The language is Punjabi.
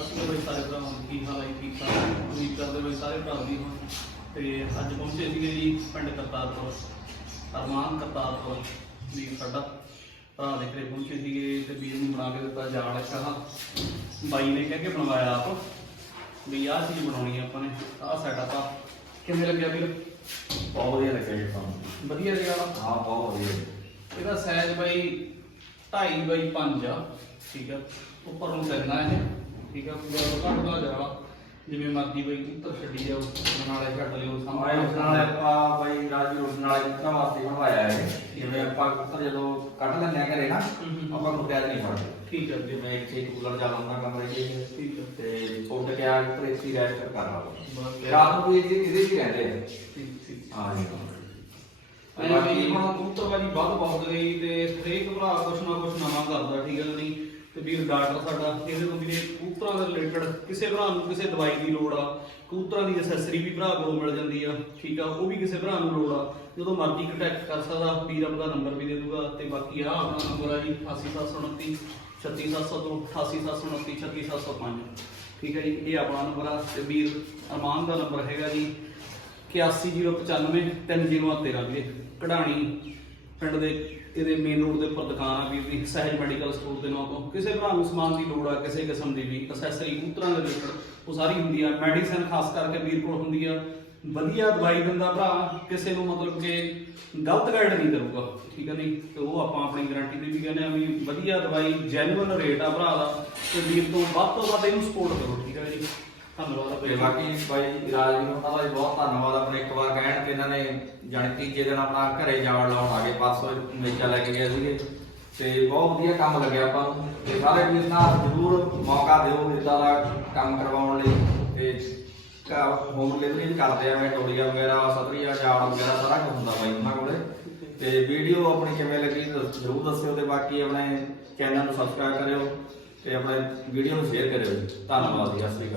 ਅਸੀਂ ਬੜੇ ਸਾਰੇ ਭਰਾਵਾਂ ਨੂੰ ਕੀ ਹਾਲ ਹੈ ਠੀਕ ਠਾਕ ਉਮੀਦ ਕਰਦੇ ਹੋਏ ਸਾਰੇ ਭਰਾ ਵੀ ਹੋਣ। ਤੇ ਅੱਜ ਪਹੁੰਚੇ ਸੀਗੇ ਜੀ ਪਿੰਡ ਕਰਤਾਰਪੁਰ ਅਰਮਾਨ ਕਰਤਾਰਪੁਰ ਵੀ ਸਾਡਾ। ਭਰਾ ਦੇ ਘਰੇ ਪਹੁੰਚੇ ਸੀਗੇ ਤੇ ਵੀਰ ਨੂੰ ਬਣਾ ਕੇ ਦਿੱਤਾ ਜਾਲ ਆਹ ਬਾਈ ਨੇ ਕਹਿ ਕੇ ਬਣਵਾਇਆ ਆਪ ਵੀ ਆਹ ਚੀਜ਼ ਬਣਾਉਣੀ ਆ ਆਪਾਂ ਨੇ ਆਹ ਸੈਟਅਪ ਆ। ਕਿਵੇਂ ਲੱਗਿਆ ਵੀਰ? ਬਹੁਤ ਵਧੀਆ ਲੱਗਿਆ ਜੀ ਸਾਨੂੰ ਵਧੀਆ ਜਿਹਾ ਹਾਂ ਬਹੁਤ ਵਧੀਆ। ਇਹਦਾ ਸਾਈਜ਼ ਬਾਈ 2.5 ਬਾਈ 5 ਆ ਠੀਕ ਆ। ਉੱਪਰ ਨੂੰ ਕਰਨਾ ਇਹ। ਠੀਕ ਆ ਪੂਰਾ ਘੱਟ ਦਾ ਜਾਵਾ ਜਿਵੇਂ ਮਰਜ਼ੀ ਬਾਈ ਉੱਤਰ ਛੱਡੀ ਜਾਓ ਨਾਲੇ ਛੱਡ ਲਿਓ ਸਾਹਮਣੇ ਉਸ ਨਾਲ ਆਪਾਂ ਬਾਈ ਰਾਜੂ ਉਸ ਨਾਲ ਜਿੱਤਾ ਵਾਸਤੇ ਬਣਵਾਇਆ ਹੈ ਜਿਵੇਂ ਆਪਾਂ ਉੱਤਰ ਜਦੋਂ ਕੱਢ ਲੈਂਦੇ ਆ ਘਰੇ ਨਾ। ਆਪਾਂ ਕੁੱਟਿਆ ਨਹੀਂ ਫੜਦੇ ਠੀਕ ਆ। ਵੀਰੇ ਜਿਵੇਂ ਇੱਥੇ ਕੂਲਰ ਚੱਲਦਾ ਕਮਰੇ 'ਚ ਠੀਕ ਆ। ਤੇ ਉੱਡ ਕੇ ਆ ਕੇ ਇੱਥੇ ਰੈਸਟ ਕਰ ਲਾ। ਤੇ ਰਾਤ ਨੂੰ ਵੀ ਇਹਦੇ ਇਹਦੇ 'ਚ ਹੀ ਰਹਿੰਦੇ ਆ। ਠੀਕ ਠੀਕ। ਹਾਂ ਜੀ ਵੀ ਹੁਣ ਕਬੂਤਰਬਾਜੀ ਵੱਧ ਬਹੁਤ ਗਈ ਤੇ ਹਰੇਕ ਭਰਾ ਕੁਛ ਨਾ ਕੁਛ ਨਵਾਂ ਕਰਦਾ ਠੀਕ ਹੈ ਨਹੀਂ? ਤੇ ਵੀਰ ਡਾਕਟਰ ਸਾਡਾ ਇਹਦੇ ਤੋਂ ਵੀਰੇ ਕਬੂਤਰਾਂ ਦੇ ਰਿਲੇਟਡ ਕਿਸੇ ਭਰਾ ਨੂੰ ਕਿਸੇ ਦਵਾਈ ਦੀ ਲੋੜ ਆ, ਕਬੂਤਰਾਂ ਦੀ ਐਸੈਸਰੀ ਵੀ ਭਰਾ ਕੋਲੋਂ ਮਿਲ ਜਾਂਦੀ ਆ, ਠੀਕ ਆ, ਉਹ ਵੀ ਕਿਸੇ ਭਰਾ ਨੂੰ ਲੋੜ ਆ, ਜਦੋਂ ਮਰਜ਼ੀ ਕੰਟੈਕਟ ਕਰ ਸਕਦਾ, ਵੀਰ ਆਪਣਾ ਨੰਬਰ ਵੀ ਦੇ ਦੂਗਾ ਤੇ ਬਾਕੀ ਆ ਆਪਣਾ ਨੰਬਰ ਆ ਜੀ 88729 36702 88729 36705 ਠੀਕ ਹੈ ਜੀ, ਇਹ ਆਪਣਾ ਨੰਬਰ ਆ ਤੇ ਵੀਰ ਅਰਮਾਨ ਦਾ ਨੰਬਰ ਹੈਗਾ ਜੀ 810953 3013 ਵੀਰੇ, ਕਢਾਣੀ ਪਿੰਡ ਦੇ ਇਹਦੇ ਮੇਨ ਰੋਡ ਦੇ ਉੱਪਰ ਦੁਕਾਨ ਆ, ਵੀਰ ਦੀ, ਸਹਿਜ ਮੈਡੀਕਲ ਸਟੋਰ ਦੇ ਨਾਂ ਤੋਂ। ਕਿਸੇ ਭਰਾ ਨੂੰ ਸਮਾਨ ਦੀ ਲੋੜ ਆ, ਕਿਸੇ ਕਿਸਮ ਦੀ ਵੀ ਅਸੈਸਰੀ ਕੂਤਰਾਂ ਦੇ ਰਿਲੇਟਡ ਉਹ ਸਾਰੀ ਹੁੰਦੀ ਆ। ਮੈਡੀਸਨ ਖਾਸ ਕਰਕੇ ਵੀਰ ਕੋਲ ਹੁੰਦੀ ਆ। ਵਧੀਆ ਦਵਾਈ ਦਿੰਦਾ ਭਰਾ, ਕਿਸੇ ਨੂੰ ਮਤਲਬ ਕਿ ਗਲਤ ਗਾਈਡ ਨਹੀਂ ਕਰੂਗਾ, ਠੀਕ ਹੈ ਨਹੀਂ ਤੇ ਉਹ ਆਪਾਂ ਆਪਣੀ ਗਾਰੰਟੀ ਤੇ ਵੀ ਕਹਿੰਦੇ ਆ ਵੀ ਵਧੀਆ ਦਵਾਈ ਜੈਨੂਅਲ ਰੇਟ ਆ ਭਰਾ ਦਾ, ਤੇ ਵੀਰ ਤੋਂ ਵੱਧ ਤੋਂ ਵੱਧ ਇਹਨੂੰ ਸਪੋਰਟ ਕਰੋ, ਠੀਕ ਹੈ ਜੀ? ਧੰਨਵਾਦ ਤੇ ਬਾਕੀ ਬਾਈ ਰਾਜ ਨੂੰ ਉਹਨਾਂ ਦਾ ਵੀ ਬਹੁਤ ਧੰਨਵਾਦ ਆਪਣੇ ਇੱਕ ਵਾਰ ਕਹਿਣ ਕਿ ਇਹਨਾਂ ਨੇ ਜਾਣੀ ਤੀਜੇ ਦਿਨ ਆਪਣਾ ਘਰੇ ਜਾਣ ਲਾਉਣ ਆ ਗਏ ਮੇਚਾ ਲੈ ਕੇ ਗਏ ਸੀਗੇ। ਤੇ ਬਹੁਤ ਵਧੀਆ ਕੰਮ ਲੱਗਿਆ ਆਪਾਂ ਨੂੰ। ਤੇ ਸਾਰੇ ਵੀਰ ਨਾਲ ਜ਼ਰੂਰ ਮੌਕਾ ਦਿਓ ਇਦਾਂ ਦਾ ਕੰਮ ਕਰਵਾਉਣ ਲਈ। ਤੇ ਹੋਮ ਡਿਲੀਵਰੀ ਵੀ ਕਰਦੇ ਆ ਮੈਂ ਟੋੜੀਆਂ ਵਗੈਰਾ ਸਤਰੀਆ ਜਾਲ ਵਗੈਰਾ ਸਾਰਾ ਕੁਝ ਹੁੰਦਾ ਬਾਈ ਉਹਨਾਂ ਕੋਲੇ। ਤੇ ਵੀਡੀਓ ਆਪਣੀ ਕਿਵੇਂ ਲੱਗੀ ਜ਼ਰੂਰ ਦੱਸਿਓ ਤੇ ਬਾਕੀ ਆਪਣੇ ਚੈਨਲ ਨੂੰ ਸਬਸਕ੍ਰਾਈਬ ਕਰਿਓ ਤੇ ਆਪਣੇ ਵੀਡੀਓ ਨੂੰ ਸ਼ੇਅਰ ਕਰਿਓ। ਧੰਨਵਾਦ ਜੀ ਸਤਿ ਸ਼੍ਰੀ ਅਕਾਲ।